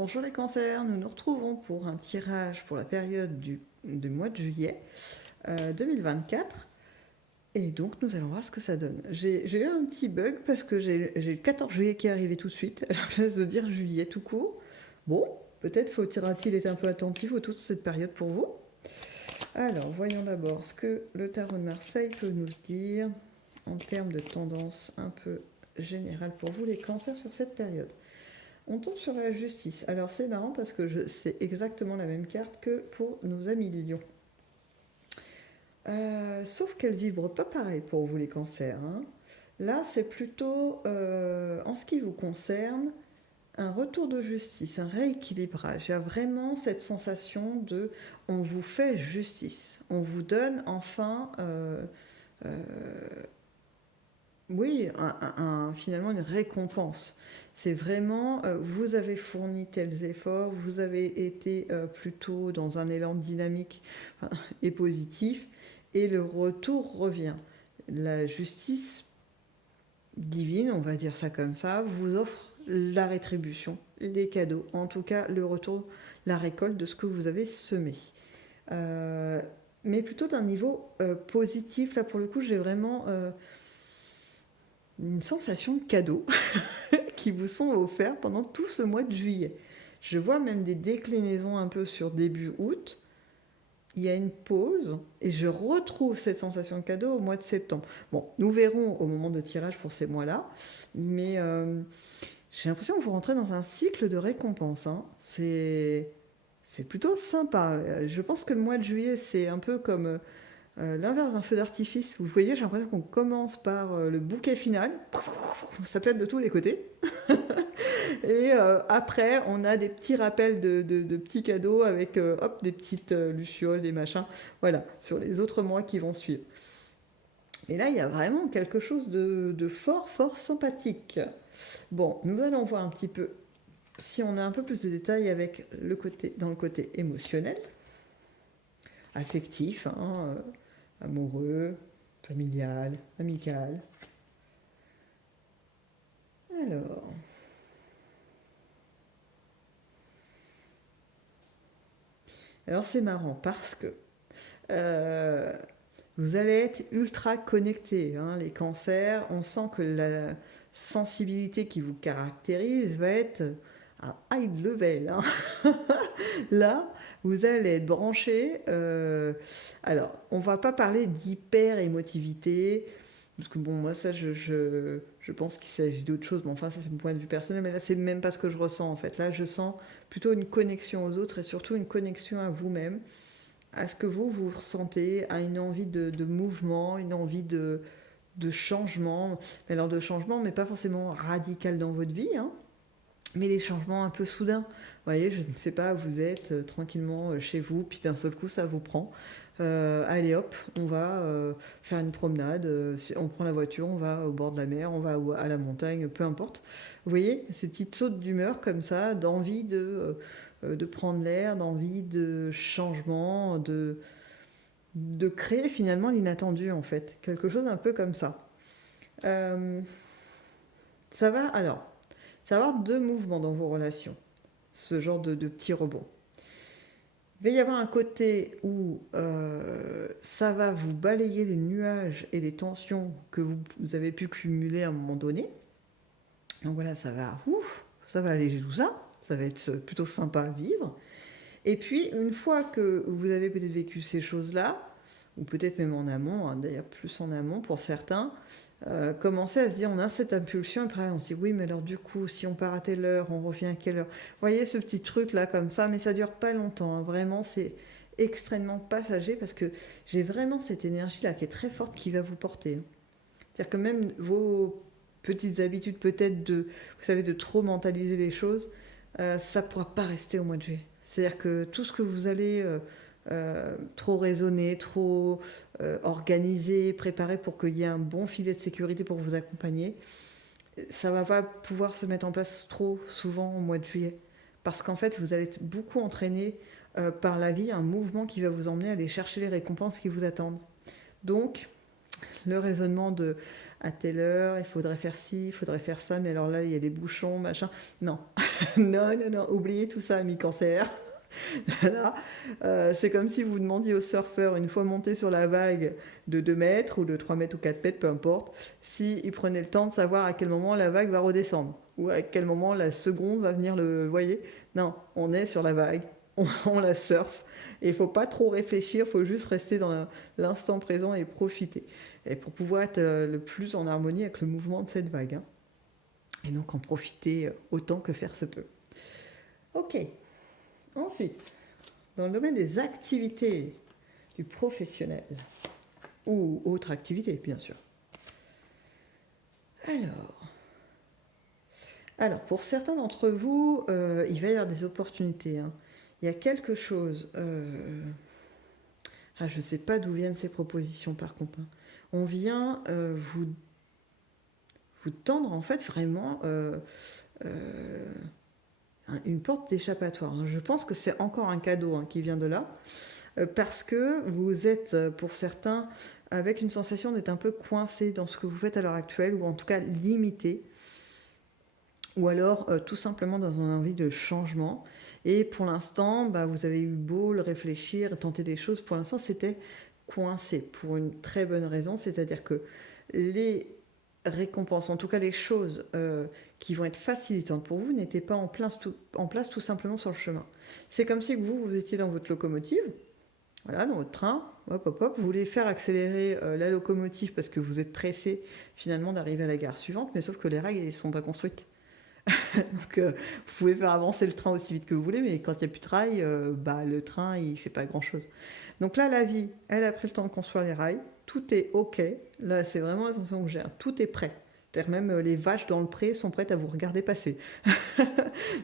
Bonjour les cancers, nous nous retrouvons pour un tirage pour la période du mois de juillet 2024. Et donc nous allons voir ce que ça donne. J'ai eu un petit bug parce que j'ai le 14 juillet qui est arrivé tout de suite, à la place de dire juillet tout court. Bon, peut-être faudra-t-il être un peu attentif autour de cette période pour vous. Alors, voyons d'abord ce que le tarot de Marseille peut nous dire en termes de tendance un peu générale pour vous les cancers sur cette période. On tombe sur la justice. Alors c'est marrant parce que c'est exactement la même carte que pour nos amis lions. Sauf qu'elle vibre pas pareil pour vous les cancers, hein. Là c'est plutôt, en ce qui vous concerne, un retour de justice, un rééquilibrage. Il y a vraiment cette sensation de on vous fait justice, on vous donne enfin oui, finalement une récompense. C'est vraiment, vous avez fourni tels efforts, vous avez été plutôt dans un élan dynamique et positif, et le retour revient. La justice divine, on va dire ça comme ça, vous offre la rétribution, les cadeaux, en tout cas le retour, la récolte de ce que vous avez semé. Mais plutôt d'un niveau positif, là pour le coup j'ai vraiment une sensation de cadeau qui vous sont offerts pendant tout ce mois de juillet. Je vois même des déclinaisons un peu sur début août. Il y a une pause et je retrouve cette sensation de cadeau au mois de septembre. Bon, nous verrons au moment de tirage pour ces mois-là, mais j'ai l'impression que vous rentrez dans un cycle de récompense, hein. C'est plutôt sympa. Je pense que le mois de juillet, c'est un peu comme l'inverse d'un feu d'artifice. Vous voyez, j'ai l'impression qu'on commence par le bouquet final. Ça pète de tous les côtés. Et après, on a des petits rappels de petits cadeaux avec hop, des petites lucioles, des machins. Voilà, sur les autres mois qui vont suivre. Et là, il y a vraiment quelque chose de fort, fort sympathique. Bon, nous allons voir un petit peu si on a un peu plus de détails avec dans le côté émotionnel, affectif, hein, amoureux, familial, amical. Alors, c'est marrant parce que euh, vous allez être ultra connectés, hein, les cancers. On sent que la sensibilité qui vous caractérise va être à high level, hein. Là, vous allez être branchés. Alors, on va pas parler d'hyper émotivité. Parce que bon, moi, ça, je pense qu'il s'agit d'autre chose. Mais enfin, ça, c'est mon point de vue personnel. Mais là, c'est même pas ce que je ressens, en fait. Là, je sens plutôt une connexion aux autres et surtout une connexion à vous-même, à ce que vous ressentez, à une envie de mouvement, une envie de changement. Mais alors, de changement, mais pas forcément radical dans votre vie, hein, mais des changements un peu soudains. Vous voyez, je ne sais pas, vous êtes tranquillement chez vous, puis d'un seul coup, ça vous prend. Allez hop, on va faire une promenade, on prend la voiture, on va au bord de la mer, on va à la montagne, peu importe. Vous voyez, ces petites sautes d'humeur comme ça, d'envie de prendre l'air, d'envie de changement, de créer finalement l'inattendu en fait. Quelque chose un peu comme ça. Euh, ça va alors, ça va avoir deux mouvements dans vos relations, ce genre de petits rebonds. Il va y avoir un côté où ça va vous balayer les nuages et les tensions que vous avez pu cumuler à un moment donné. Donc voilà, ça va alléger tout ça. Ça va être plutôt sympa à vivre. Et puis, une fois que vous avez peut-être vécu ces choses-là, ou peut-être même en amont, hein, d'ailleurs plus en amont pour certains, commencer à se dire, on a cette impulsion, et après on se dit, oui, mais alors du coup, si on part à telle heure, on revient à quelle heure. Vous voyez ce petit truc-là comme ça, mais ça dure pas longtemps, hein. Vraiment, c'est extrêmement passager, parce que j'ai vraiment cette énergie-là qui est très forte, qui va vous porter, hein. C'est-à-dire que même vos petites habitudes peut-être vous savez, de trop mentaliser les choses, ça ne pourra pas rester au mois de juillet. C'est-à-dire que tout ce que vous allez trop raisonner, trop organiser, préparer pour qu'il y ait un bon filet de sécurité pour vous accompagner, ça ne va pas pouvoir se mettre en place trop souvent au mois de juillet. Parce qu'en fait, vous allez être beaucoup entraîné par la vie, un mouvement qui va vous emmener à aller chercher les récompenses qui vous attendent. Donc, le raisonnement de à telle heure, il faudrait faire ci, il faudrait faire ça, mais alors là, il y a des bouchons, machin. Non, non, non, non, oubliez tout ça, amis cancer. Là, c'est comme si vous demandiez au surfeur, une fois monté sur la vague de 2 mètres ou de 3 mètres ou 4 mètres, peu importe, s'il prenait le temps de savoir à quel moment la vague va redescendre ou à quel moment la seconde va venir le... Vous voyez? Non, on est sur la vague, on la surfe et il ne faut pas trop réfléchir, il faut juste rester dans l'instant présent et profiter. Et pour pouvoir être le plus en harmonie avec le mouvement de cette vague, hein. Et donc en profiter autant que faire se peut. Ok. Ensuite, dans le domaine des activités du professionnel ou autres activités, bien sûr. Alors pour certains d'entre vous, il va y avoir des opportunités, hein. Il y a quelque chose. Je ne sais pas d'où viennent ces propositions par contre, hein. On vient vous tendre en fait vraiment une porte d'échappatoire. Je pense que c'est encore un cadeau, hein, qui vient de là, parce que vous êtes, pour certains, avec une sensation d'être un peu coincé dans ce que vous faites à l'heure actuelle, ou en tout cas limité, ou alors tout simplement dans une envie de changement. Et pour l'instant, vous avez eu beau le réfléchir, tenter des choses, pour l'instant c'était coincé, pour une très bonne raison, c'est-à-dire que les récompenses, en tout cas les choses qui vont être facilitantes pour vous, n'étaient pas en place tout simplement sur le chemin. C'est comme si vous étiez dans votre locomotive, voilà, dans votre train, hop, hop, hop, vous voulez faire accélérer la locomotive parce que vous êtes pressé finalement d'arriver à la gare suivante, mais sauf que les rails ne sont pas construites. Donc vous pouvez faire avancer le train aussi vite que vous voulez, mais quand il n'y a plus de rails, le train il ne fait pas grand chose. Donc là, la vie, elle a pris le temps de construire les rails, tout est ok, là c'est vraiment la sensation que j'ai, hein. Tout est prêt. C'est-à-dire même les vaches dans le pré sont prêtes à vous regarder passer.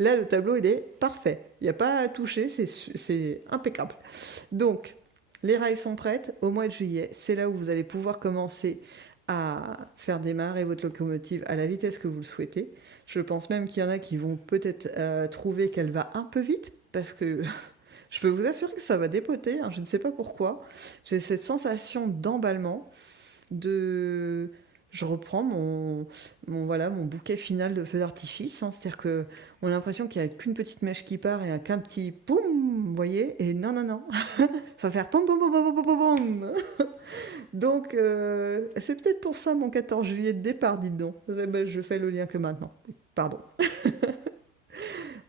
Là, le tableau, il est parfait. Il n'y a pas à toucher, c'est impeccable. Donc, les rails sont prêtes. Au mois de juillet, c'est là où vous allez pouvoir commencer à faire démarrer votre locomotive à la vitesse que vous le souhaitez. Je pense même qu'il y en a qui vont peut-être trouver qu'elle va un peu vite, parce que je peux vous assurer que ça va dépoter, hein, je ne sais pas pourquoi. J'ai cette sensation d'emballement, je reprends mon bouquet final de feux d'artifice, hein, c'est-à-dire qu'on a l'impression qu'il n'y a qu'une petite mèche qui part et qu'un petit poum, vous voyez, et non, non, non, ça va faire pom pom pom pom pom pom pom. Donc, c'est peut-être pour ça mon 14 juillet de départ, dites donc. Je fais le lien que maintenant. Pardon.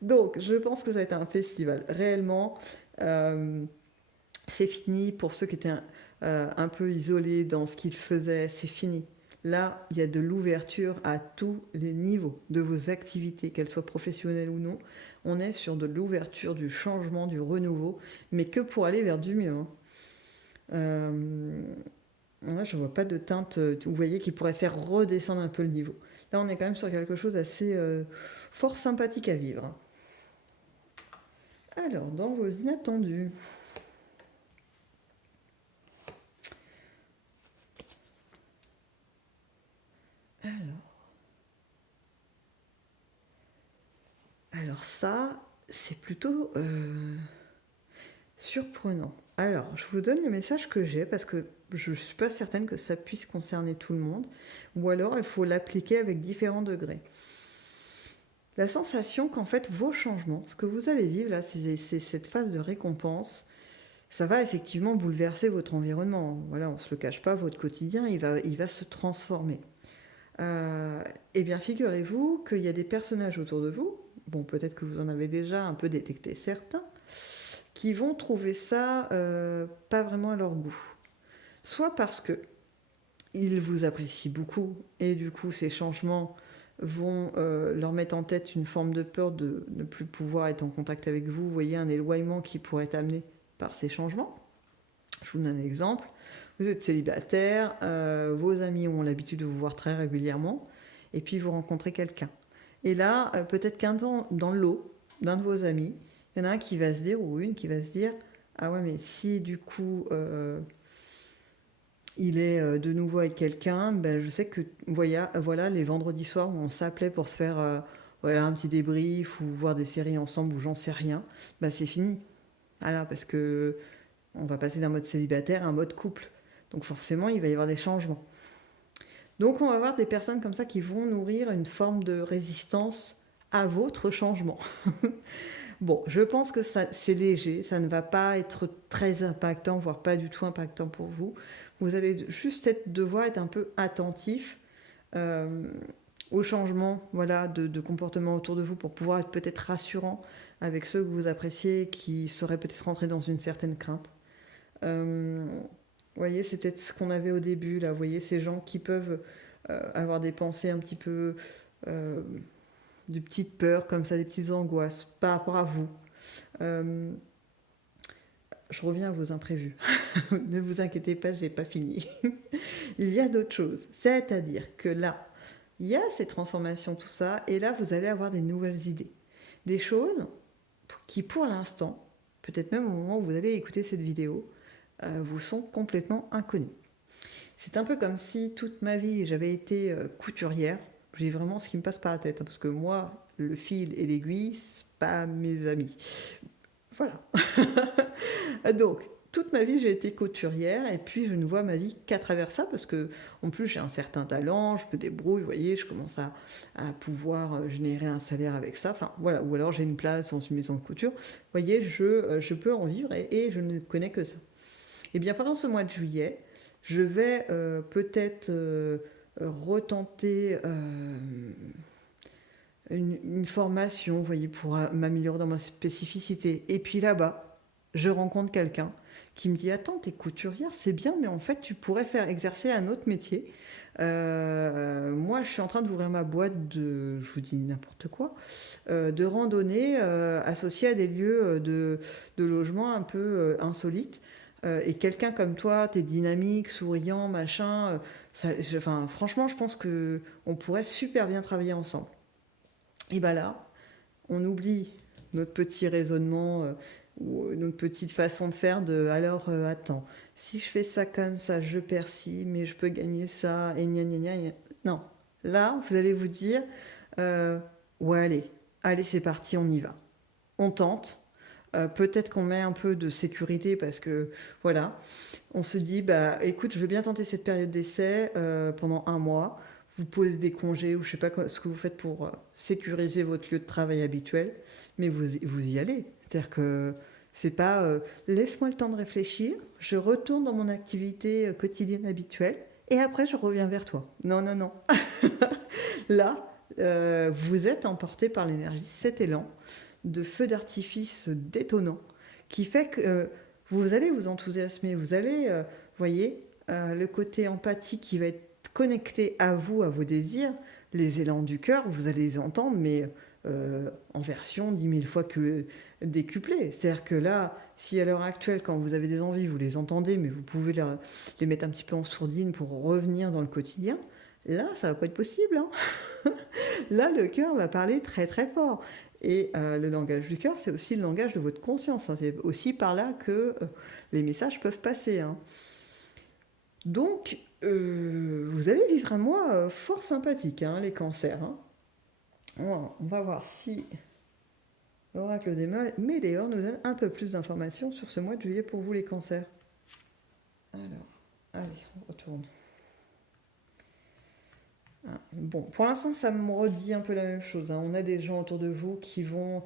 Donc, je pense que ça va être un festival. Réellement, c'est fini pour ceux qui étaient un peu isolés dans ce qu'ils faisaient. C'est fini. Là, il y a de l'ouverture à tous les niveaux de vos activités, qu'elles soient professionnelles ou non. On est sur de l'ouverture, du changement, du renouveau, mais que pour aller vers du mieux, hein. Là, je ne vois pas de teinte, vous voyez, qui pourrait faire redescendre un peu le niveau. Là, on est quand même sur quelque chose d'assez fort sympathique à vivre. Alors, dans vos inattendus. Alors ça, c'est plutôt surprenant. Alors, je vous donne le message que j'ai parce que je ne suis pas certaine que ça puisse concerner tout le monde. Ou alors, il faut l'appliquer avec différents degrés. La sensation qu'en fait, vos changements, ce que vous allez vivre là, c'est cette phase de récompense. Ça va effectivement bouleverser votre environnement. Voilà, on ne se le cache pas, votre quotidien, il va se transformer. Eh bien, figurez-vous qu'il y a des personnages autour de vous, bon, peut-être que vous en avez déjà un peu détecté certains, qui vont trouver ça pas vraiment à leur goût. Soit parce que ils vous apprécient beaucoup et du coup ces changements vont leur mettre en tête une forme de peur de ne plus pouvoir être en contact avec vous. Vous voyez un éloignement qui pourrait être amené par ces changements. Je vous donne un exemple. Vous êtes célibataire, vos amis ont l'habitude de vous voir très régulièrement, et puis vous rencontrez quelqu'un. Et là, peut-être qu'un temps, dans le lot d'un de vos amis, il y en a un qui va se dire, ou une qui va se dire, ah ouais, mais si du coup il est de nouveau avec quelqu'un, je sais que voilà les vendredis soirs où on s'appelait pour se faire un petit débrief ou voir des séries ensemble ou j'en sais rien, c'est fini. Voilà, parce que on va passer d'un mode célibataire à un mode couple. Donc forcément, il va y avoir des changements. Donc on va avoir des personnes comme ça qui vont nourrir une forme de résistance à votre changement. Bon, je pense que ça, c'est léger, ça ne va pas être très impactant, voire pas du tout impactant pour vous. Vous allez juste devoir être un peu attentif euh, au changement, voilà, de comportement autour de vous pour pouvoir être peut-être rassurant avec ceux que vous appréciez qui seraient peut-être rentrés dans une certaine crainte. Vous voyez, c'est peut-être ce qu'on avait au début, là. Vous voyez, ces gens qui peuvent avoir des pensées un petit peu euh, de petites peurs, comme ça, des petites angoisses par rapport à vous. Euh, je reviens à vos imprévus. Ne vous inquiétez pas, j'ai pas fini. Il y a d'autres choses. C'est-à-dire que là, il y a ces transformations, tout ça, et là, vous allez avoir des nouvelles idées. Des choses qui, pour l'instant, peut-être même au moment où vous allez écouter cette vidéo, vous sont complètement inconnues. C'est un peu comme si toute ma vie j'avais été couturière. J'ai vraiment ce qui me passe par la tête, hein, parce que moi, le fil et l'aiguille, c'est pas mes amis. Voilà. Donc, toute ma vie, j'ai été couturière, et puis je ne vois ma vie qu'à travers ça, parce que en plus j'ai un certain talent, je me débrouille, vous voyez, je commence à pouvoir générer un salaire avec ça. Enfin voilà, ou alors j'ai une place dans une maison de couture. Vous voyez, je peux en vivre et je ne connais que ça. Et bien pendant ce mois de juillet, je vais peut-être retenter une formation, vous voyez, pour m'améliorer dans ma spécificité. Et puis là-bas, je rencontre quelqu'un qui me dit: Attends, t'es couturière, c'est bien, mais en fait, tu pourrais faire exercer un autre métier. Moi, je suis en train d'ouvrir ma boîte de, je vous dis n'importe quoi, de randonnée associée à des lieux de logement un peu insolites. Et quelqu'un comme toi, t'es dynamique, souriant, machin. Enfin, franchement, je pense que on pourrait super bien travailler ensemble. Et bien là, on oublie notre petit raisonnement ou notre petite façon de faire de alors attends, si je fais ça comme ça, je perds ci, mais je peux gagner ça, et gna gna gna gna. Non, là, vous allez vous dire euh, ouais, allez, c'est parti, on y va. On tente. Peut-être qu'on met un peu de sécurité parce que voilà, on se dit bah écoute, je veux bien tenter cette période d'essai pendant un mois. Vous posez des congés ou je sais pas ce que vous faites pour sécuriser votre lieu de travail habituel, mais vous y allez. C'est-à-dire que c'est pas laisse-moi le temps de réfléchir, je retourne dans mon activité quotidienne habituelle et après je reviens vers toi. Non, non, non. Là, vous êtes emporté par l'énergie, cet élan de feu d'artifice détonnant qui fait que vous allez vous enthousiasmer, vous allez, voyez, le côté empathique qui va être connecté à vous, à vos désirs, les élans du cœur, vous allez les entendre, mais en version 10 000 fois que décuplée. C'est-à-dire que là, si à l'heure actuelle, quand vous avez des envies, vous les entendez, mais vous pouvez les mettre un petit peu en sourdine pour revenir dans le quotidien, là, ça va pas être possible. Hein. Là, le cœur va parler très très fort. Et le langage du cœur, c'est aussi le langage de votre conscience. Hein. C'est aussi par là que les messages peuvent passer. Hein. Donc, vous allez vivre un mois fort sympathique, hein, les cancers. Hein. On va voir si l'oracle des Méléores nous donne un peu plus d'informations sur ce mois de juillet pour vous, les cancers. Alors, allez, on retourne. Bon, pour l'instant, ça me redit un peu la même chose. Hein. On a des gens autour de vous qui vont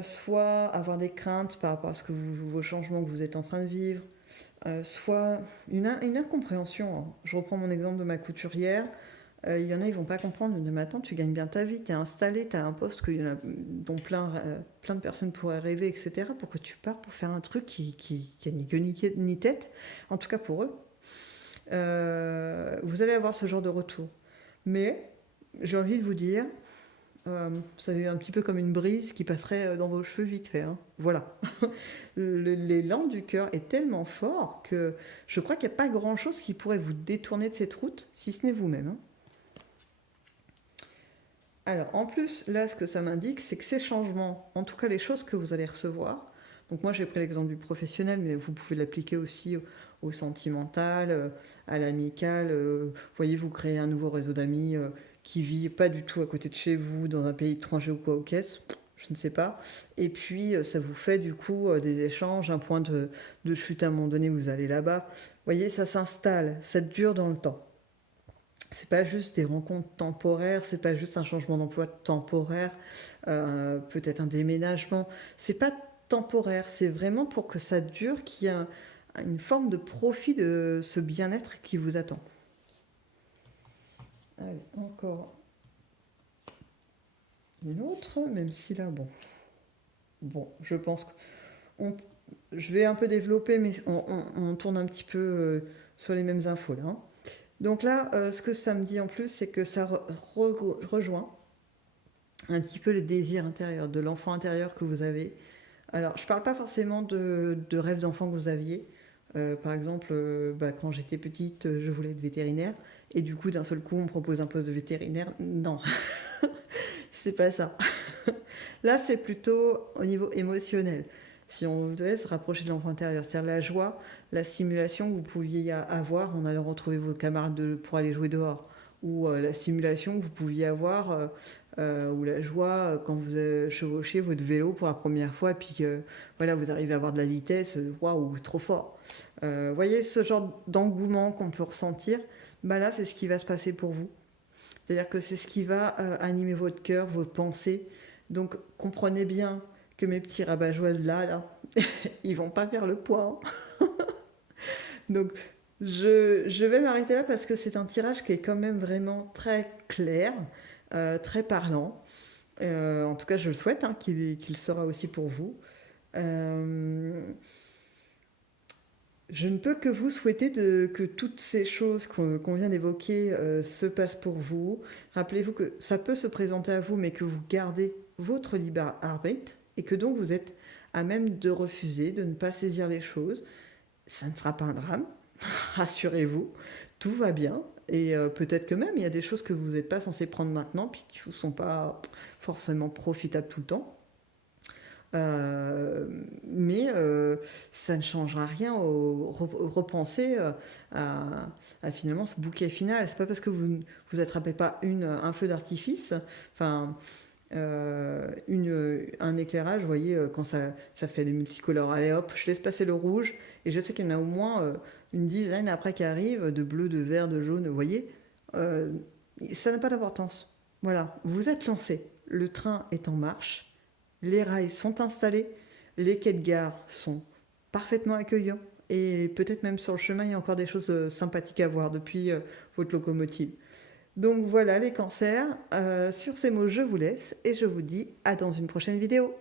soit avoir des craintes par rapport à vos changements que vous êtes en train de vivre, soit une incompréhension. Hein. Je reprends mon exemple de ma couturière. Il y en a, ils vont pas comprendre. Mais attends, tu gagnes bien ta vie, tu es installé, tu as un poste dont plein de personnes pourraient rêver, etc. Pour que tu pars pour faire un truc qui a ni queue ni tête, en tout cas pour eux. Vous allez avoir ce genre de retour. Mais j'ai envie de vous dire, c'est un petit peu comme une brise qui passerait dans vos cheveux vite fait. Hein. Voilà. L'élan du cœur est tellement fort que je crois qu'il n'y a pas grand-chose qui pourrait vous détourner de cette route, si ce n'est vous-même. Hein. Alors, en plus, là, ce que ça m'indique, c'est que ces changements, en tout cas les choses que vous allez recevoir, donc moi j'ai pris l'exemple du professionnel, mais vous pouvez l'appliquer aussi au sentimental, à l'amical. Voyez, vous créez un nouveau réseau d'amis qui vit pas du tout à côté de chez vous, dans un pays étranger ou quoi aux caisses, je ne sais pas. Et puis ça vous fait du coup des échanges, un point de chute à un moment donné, vous allez là-bas. Voyez, ça s'installe, ça dure dans le temps. C'est pas juste des rencontres temporaires, c'est pas juste un changement d'emploi temporaire, peut-être un déménagement. C'est pas temporaire, c'est vraiment pour que ça dure, qu'il y ait une forme de profit de ce bien-être qui vous attend. Allez, encore une autre, même si là, bon, je pense que je vais un peu développer, mais on tourne un petit peu sur les mêmes infos là, hein. Donc là, ce que ça me dit en plus, c'est que ça rejoint un petit peu les désirs intérieurs, de l'enfant intérieur que vous avez. Alors, je ne parle pas forcément de rêves d'enfant que vous aviez. Par exemple, quand j'étais petite, je voulais être vétérinaire. Et du coup, d'un seul coup, on me propose un poste de vétérinaire. Non, c'est pas ça. Là, c'est plutôt au niveau émotionnel. Si on devait se rapprocher de l'enfant intérieur, c'est-à-dire la joie, la stimulation que vous pouviez avoir en allant retrouver vos camarades pour aller jouer dehors, ou la stimulation que vous pouviez avoir, ou la joie quand vous chevauchez votre vélo pour la première fois, et puis voilà, vous arrivez à avoir de la vitesse, waouh, trop fort. Voyez ce genre d'engouement qu'on peut ressentir, bah là, c'est ce qui va se passer pour vous. C'est-à-dire que c'est ce qui va animer votre cœur, vos pensées. Donc comprenez bien que mes petits rabat-joie là, ils vont pas faire le poids, hein. Donc je vais m'arrêter là parce que c'est un tirage qui est quand même vraiment très clair, très parlant. En tout cas, je le souhaite, hein, qu'il sera aussi pour vous. Euh, je ne peux que vous souhaiter que toutes ces choses qu'on vient d'évoquer se passent pour vous. Rappelez-vous que ça peut se présenter à vous, mais que vous gardez votre libre arbitre et que donc vous êtes à même de refuser, de ne pas saisir les choses. Ça ne sera pas un drame, rassurez-vous, tout va bien. Et peut-être que même il y a des choses que vous n'êtes pas censé prendre maintenant, puis qui ne sont pas forcément profitables tout le temps. Euh, mais ça ne changera rien au repenser à finalement ce bouquet final. C'est pas parce que vous attrapez pas un feu d'artifice, enfin un éclairage, vous voyez, quand ça fait des multicolores, allez hop, je laisse passer le rouge, et je sais qu'il y en a au moins une dizaine après qui arrivent, de bleu, de vert, de jaune, vous voyez, euh, ça n'a pas d'importance. Voilà, vous êtes lancé, le train est en marche, les rails sont installés, les quais de gare sont parfaitement accueillants, et peut-être même sur le chemin, il y a encore des choses sympathiques à voir depuis votre locomotive. Donc voilà les cancers. Sur ces mots, je vous laisse et je vous dis à dans une prochaine vidéo.